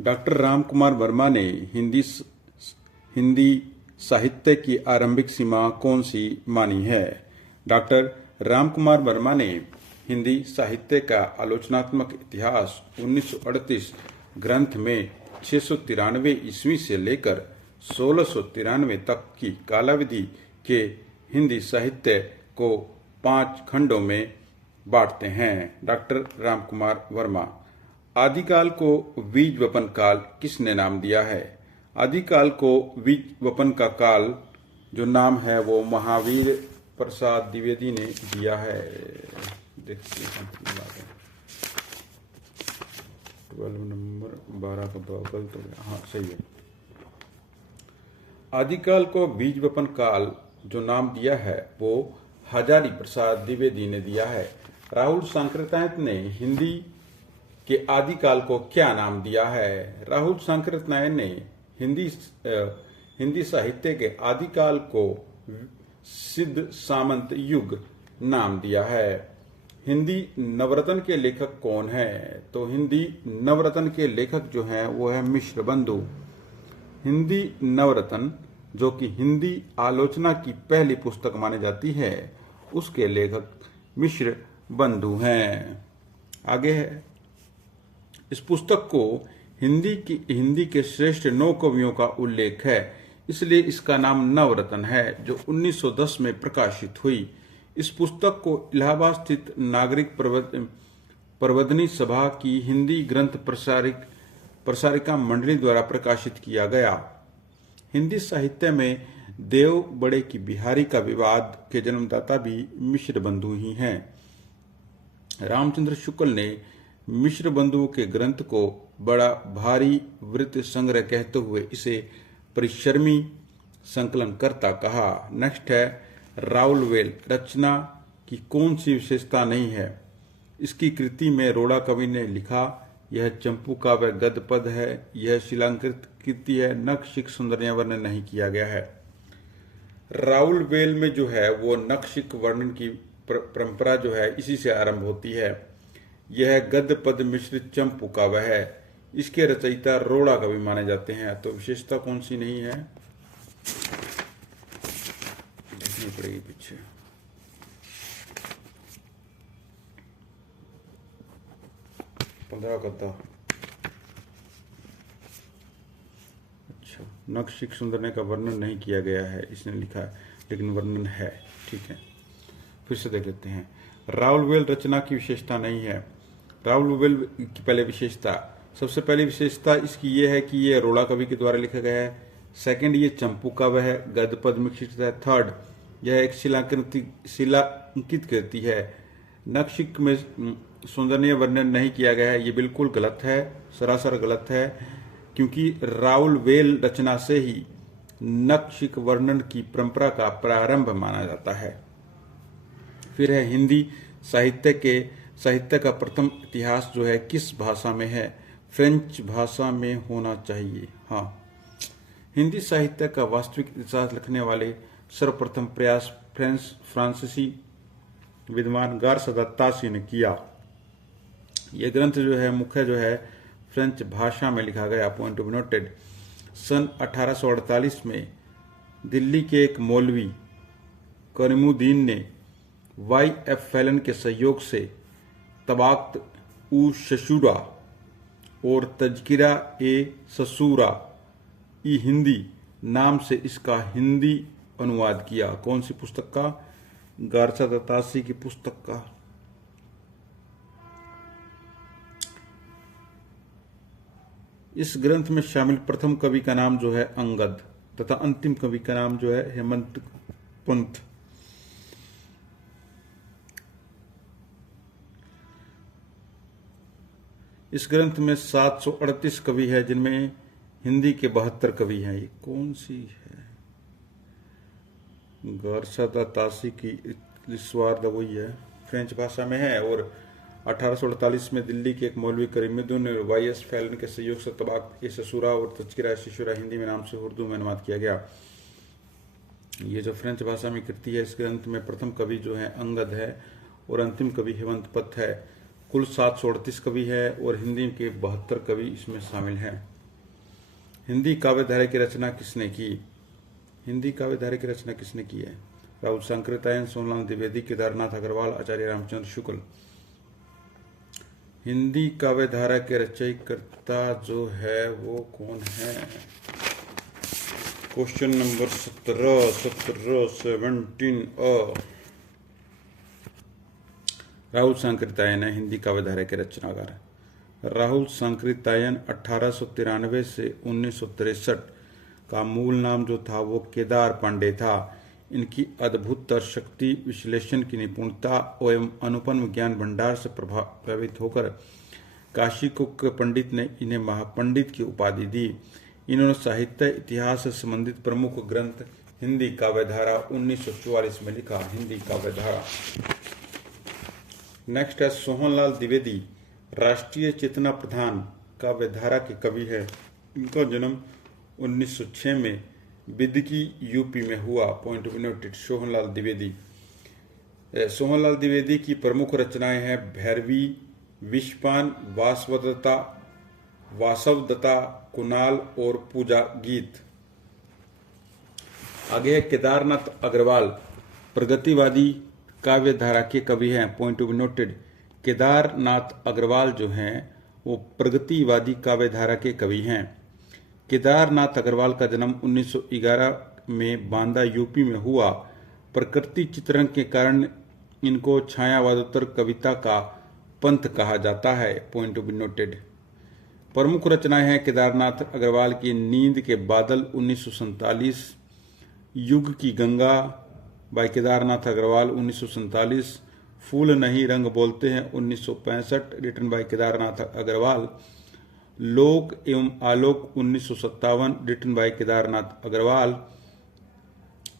Doctor Ram Kumar Verma ने हिंदी साहित्य की आरंभिक सीमा कौन सी मानी है? डॉक्टर राम कुमार वर्मा ने हिंदी साहित्य का आलोचनात्मक इतिहास 1938 ग्रंथ में 693 ईस्वी से लेकर 1693 तक की कालावधि के हिंदी साहित्य को 5 खंडों में बांटते हैं। डॉक्टर राम कुमार वर्मा। आदिकाल को बीज वपन काल किसने नाम दिया है? आदिकाल को बीज वपन का काल जो नाम है वो महावीर प्रसाद द्विवेदी ने दिया है। देखते हैं 12 नंबर 12 का गलत हो गया। हाँ सही है। आदिकाल को बीज वपन काल जो नाम दिया है वो हजारी प्रसाद द्विवेदी ने दिया है। राहुल सांकृत्यायन ने हिंदी के आदिकाल को क्या नाम दिया है? राहुल सांकृत्यायन ने हिंदी साहित्य के आदिकाल को सिद्ध सामंत युग नाम दिया है। हिंदी नवरत्न के लेखक कौन है? तो हिंदी नवरत्न के लेखक जो हैं वो है मिश्र बंधु। हिंदी नवरत्न जो कि हिंदी आलोचना की पहली पुस्तक मानी जाती है उसके लेखक मिश्र बंधु हैं। आगे है, इस पुस्तक को हिंदी के श्रेष्ठ 9 कवियों का उल्लेख है, इसलिए इसका नाम नवरत्न है, जो 1910 में प्रकाशित हुई। इस पुस्तक को इलाहाबाद स्थित नागरिक प्रबंधनी सभा की हिंदी ग्रंथ प्रसारिका मंडली द्वारा प्रकाशित किया गया। हिंदी साहित्य में देव बड़े की बिहारी का विवाद के जन्मदाता भी मिश्र बंधु ही हैं। रामचंद्र शुक्ल ने मिश्र बंधुओं के ग्रंथ को बड़ा भारी वृत्त संग्रह कहते हुए इसे परिश्रमी संकलनकर्ता कहा। नेक्स्ट है, राउलवेल रचना की कौन सी विशेषता नहीं है? इसकी कृति में रोड़ा कवि ने लिखा, यह चंपू काव्य गद्य पद है, यह शिलांकृत कृति है, नखशिख सौंदर्य वर्णन नहीं किया गया है। राउलवेल में जो है वो नखशिख वर्णन की परंपरा जो है इसी से आरंभ होती है। यह गद्य पद मिश्रित चंपू काव्य है। इसके रचयिता रोड़ा कवि माने जाते हैं। तो विशेषता कौन सी नहीं है? देखनी पड़ेगी पीछे। अच्छा, नखशिख सौंदर्य का वर्णन नहीं किया गया है इसने लिखा है, लेकिन वर्णन है। ठीक है, फिर से देख लेते हैं। राउलवेल रचना की विशेषता नहीं है। राउलवेल की पहले विशेषता, सबसे पहली विशेषता इसकी यह है कि यह रोड़ा कवि के द्वारा लिखा गया है। सेकंड, ये चंपू काव्य है, गद्य पद मिश्रित है। थर्ड, यह एक शिलांकित कृति है। नखशिख में सौंदर्य वर्णन नहीं किया गया है, ये बिल्कुल गलत है, सरासर गलत है, क्योंकि राउलवेल रचना से ही नखशिख वर्णन की परंपरा का प्रारंभ माना जाता है। फिर है, हिंदी साहित्य का प्रथम इतिहास जो है किस भाषा में है? फ्रेंच भाषा में होना चाहिए। हाँ, हिंदी साहित्य का वास्तविक इतिहास लिखने वाले सर्वप्रथम प्रयास फ्रांसीसी विद्वान गारसदा तासी ने किया। यह ग्रंथ जो है मुख्य जो है फ्रेंच भाषा में लिखा गया। Point to be noted. सन 1848 में दिल्ली के एक मौलवी करीमुद्दीन ने Y.F. फैलन के सहयोग से तबाक़त उ शशूरा और तज़किरा ए ससूरा ई हिंदी नाम से इसका हिंदी अनुवाद किया। कौन सी पुस्तक का? गारसदा तासी की पुस्तक का। इस ग्रंथ में शामिल प्रथम कवि का नाम जो है अंगद तथा अंतिम कवि का नाम जो है हेमंत पंत। इस ग्रंथ में 738 कवि है, जिनमें हिंदी के 72 कवि हैं। ये कौन सी है? गारसदा तासी की स्वार्थ वही है, फ्रेंच भाषा में है। और 1848 में दिल्ली के एक मौलवी करीमुद्दीन ने Y.S. फैलन के सहयोग से तबाक़त ए ससूरा और तज़किरा ए ससूरा हिंदी में नाम से उर्दू में अनुवाद किया गया। ये जो फ्रेंच भाषा में कृति है, इस ग्रंथ में प्रथम कवि जो है अंगद है और अंतिम कवि हेमंत पंत है। कुल 738 कवि है और हिंदी के 72 कवि इसमें शामिल हैं। हिंदी काव्यधारा की रचना किसने की? हिंदी काव्यधारा की रचना किसने की है? राहुल सांकृत्यायन, सोहनलाल द्विवेदी, केदारनाथ अग्रवाल, आचार्य रामचंद्र शुक्ल। हिंदी काव्यधारा के रचयिता जो है वो कौन है? क्वेश्चन नंबर 17 राहुल सांकृत्यायन है हिंदी काव्यधारा के रचनाकार। राहुल सांकृत्यायन 1893 से 1963 का मूल नाम जो था वो केदार पांडे था। इनकी अद्भुत तर्कशक्ति, विश्लेषण की निपुणता एवं अनुपम ज्ञान भंडार से प्रभावित होकर काशी के पंडित ने इन्हें महापंडित की उपाधि दी। इन्होंने साहित्य इतिहास से संबंधित प्रमुख ग्रंथ हिंदी काव्यधारा 1944 में लिखा। हिंदी काव्यधारा। नेक्स्ट है सोहनलाल द्विवेदी, राष्ट्रीय चेतना प्रधान काव्यधारा के कवि है। इनका जन्म 1906 में बिदकी यूपी में हुआ। Point of noted. Sohanlal Dwivedi. Sohanlal Dwivedi की प्रमुख रचनाएं हैं भैरवी, विषपान, वासवदत्ता, कुणाल और पूजा गीत। आगे है केदारनाथ अग्रवाल, प्रगतिवादी काव्यधारा के कवि हैं। Point of noted. Kedarnath Agrawal जो हैं वो प्रगतिवादी काव्यधारा के कवि हैं। केदारनाथ अग्रवाल का जन्म 1911 में बांदा यूपी में हुआ। प्रकृति चित्रण के कारण इनको छायावादोत्तर कविता का पंथ कहा जाता है। Point of noted. प्रमुख रचनाएं हैं केदारनाथ अग्रवाल की नींद के बादल 1947, युग की गंगा बाय केदारनाथ अग्रवाल 1947, फूल नहीं रंग बोलते हैं 1965 written by Kedarnath Agrawal, Lok Evam Alok 1957 written by Kedarnath Agrawal,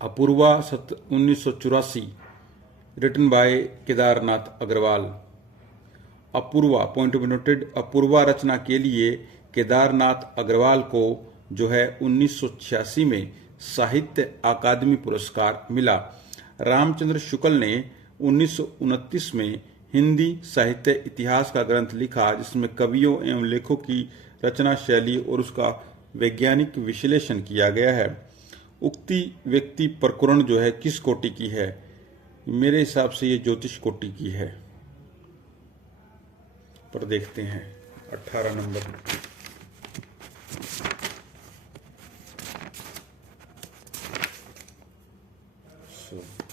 Apurva 1984 written by Kedarnath Agrawal. Apurva, point of noted. Apurva रचना के लिए केदारनाथ अग्रवाल को जो है 1986 में साहित्य अकादमी पुरस्कार मिला। रामचंद्र शुक्ल ने 1929 में हिंदी साहित्य इतिहास का ग्रंथ लिखा, जिसमें कवियों एवं लेखकों की रचना शैली और उसका वैज्ञानिक विश्लेषण किया गया है। उक्ति व्यक्ति प्रकरण जो है किस कोटि की है? मेरे हिसाब से ये ज्योतिष कोटि की है। पर देखते हैं 18 नंबर।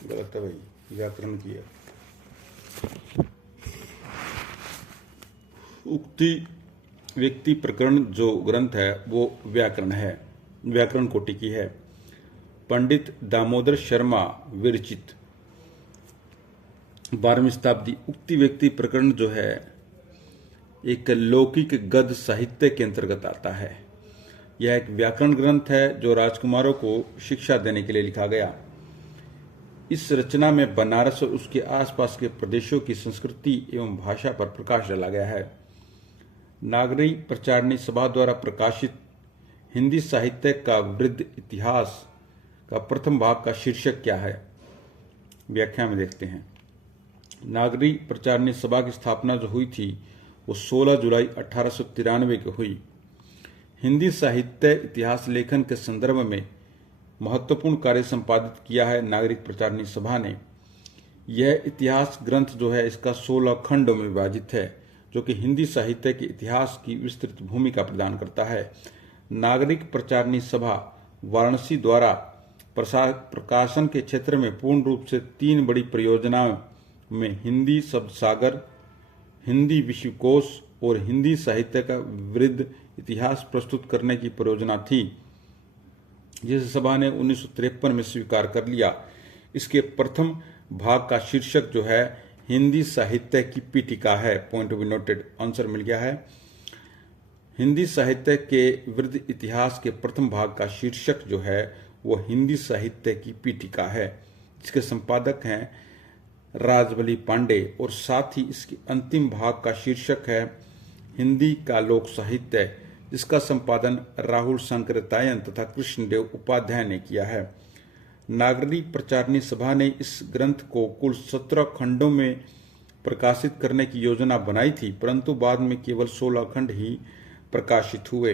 गलत है भाई, व्याकरण की है। उक्ति व्यक्ति प्रकरण जो ग्रंथ है वो व्याकरण है, व्याकरण कोटि की है। पंडित दामोदर शर्मा विरचित 12वीं शताब्दी। उक्ति व्यक्ति प्रकरण जो है एक लौकिक गद्य साहित्य के अंतर्गत आता है। यह एक व्याकरण ग्रंथ है जो राजकुमारों को शिक्षा देने के लिए लिखा गया। इस रचना में बनारस और उसके आसपास के प्रदेशों की संस्कृति एवं भाषा पर प्रकाश डाला गया है। नागरी प्रचारणी सभा द्वारा प्रकाशित हिंदी साहित्य का वृद्ध इतिहास का प्रथम भाग का शीर्षक क्या है? व्याख्या में देखते हैं। नागरी प्रचारणी सभा की स्थापना जो हुई थी वो 16 जुलाई 1893 को हुई। हिंदी साहित्य इतिहास लेखन के संदर्भ में महत्वपूर्ण कार्य संपादित किया है नागरिक प्रचारणी सभा ने। यह इतिहास ग्रंथ जो है इसका 16 खंडों में विभाजित है, जो कि हिंदी साहित्य के इतिहास की विस्तृत भूमिका प्रदान करता है। नागरिक प्रचारणी सभा वाराणसी द्वारा प्रकाशन के क्षेत्र में पूर्ण रूप से 3 बड़ी परियोजनाओं में हिंदी शब्द सागर, हिंदी विश्वकोश और हिंदी साहित्य का वृद्ध इतिहास प्रस्तुत करने की परियोजना थी, जिसे सभा ने 1953 में स्वीकार कर लिया। इसके प्रथम भाग का शीर्षक जो है हिंदी साहित्य की पीठिका है। Point of noted. आंसर मिल गया है। हिंदी साहित्य के वृद्ध इतिहास के प्रथम भाग का शीर्षक जो है वो हिंदी साहित्य की पीठिका है, जिसके संपादक हैं राजबली पांडे, और साथ ही इसके अंतिम भाग का शीर्षक है हिंदी का लोक साहित्य, जिसका संपादन राहुल सांकृत्यायन तथा कृष्णदेव उपाध्याय ने किया है। नागरी प्रचारणी सभा ने इस ग्रंथ को कुल 17 खंडों में प्रकाशित करने की योजना बनाई थी, परंतु बाद में केवल 16 खंड ही प्रकाशित हुए।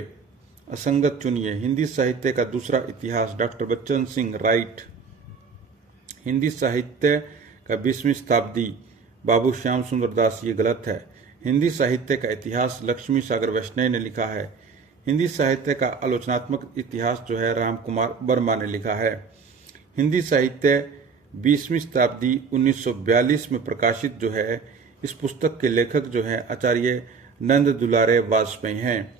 असंगत चुनिए। हिंदी साहित्य का दूसरा इतिहास, डॉक्टर बच्चन सिंह, राइट। हिंदी साहित्य का 20वीं शताब्दी, बाबू श्याम सुंदर दास, ये गलत है। हिंदी साहित्य का इतिहास लक्ष्मी सागर वैष्णव ने लिखा है। हिंदी साहित्य का आलोचनात्मक इतिहास जो है राम कुमार वर्मा ने लिखा है। हिंदी साहित्य 20वीं शताब्दी 1942 में प्रकाशित जो है, इस पुस्तक के लेखक जो है आचार्य नंद दुलारे वाजपेयी हैं।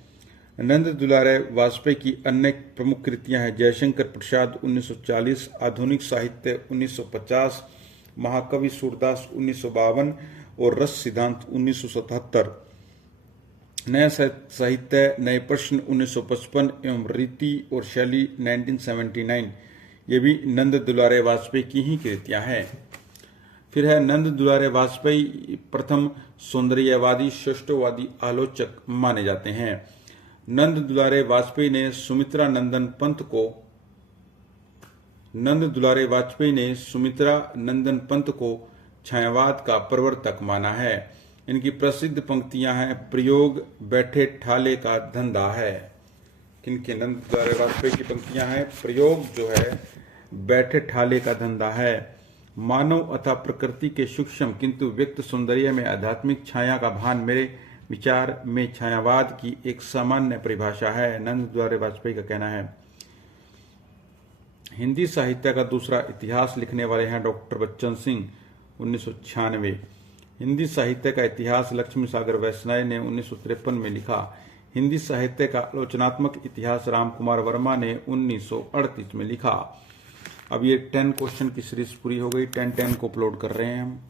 नंद दुलारे वाजपेयी की अन्य प्रमुख कृतियां हैं जयशंकर प्रसाद 1940, आधुनिक साहित्य 1950, महाकवि सूरदास 1952 और रस सिद्धांत 1977। नया साहित्य, नए प्रश्न 1955 एवं रीति और शैली 1979, ये भी नंद दुलारे वाजपेयी की ही कृतियां हैं। फिर है नंद दुलारे वाजपेयी प्रथम सौंदर्यवादी श्रेष्ठवादी आलोचक माने जाते हैं। नंद दुलारे वाजपेयी ने सुमित्रा नंदन पंत को छायावाद का प्रवर्तक माना है। इनकी प्रसिद्ध पंक्तियां हैं, प्रयोग बैठे ठाले का धंधा है। किनके? नंद दुलारे वाजपेयी की पंक्तियां हैं, प्रयोग जो है बैठे ठाले का धंधा है। मानव अथवा प्रकृति के सूक्ष्म किंतु व्यक्त सौंदर्य में आध्यात्मिक छाया का भान मेरे विचार में छायावाद की एक सामान्य परिभाषा है, नंद दुलारे वाजपेयी का कहना है। हिंदी साहित्य का दूसरा इतिहास लिखने वाले हैं डॉक्टर बच्चन सिंह 1996। हिंदी साहित्य का इतिहास लक्ष्मी सागर वैष्णव ने 1953 में लिखा। हिंदी साहित्य का आलोचनात्मक इतिहास राम कुमार वर्मा ने 1938 में लिखा। अब ये 10 क्वेश्चन की सीरीज पूरी हो गई। 10 को अपलोड कर रहे हैं हम।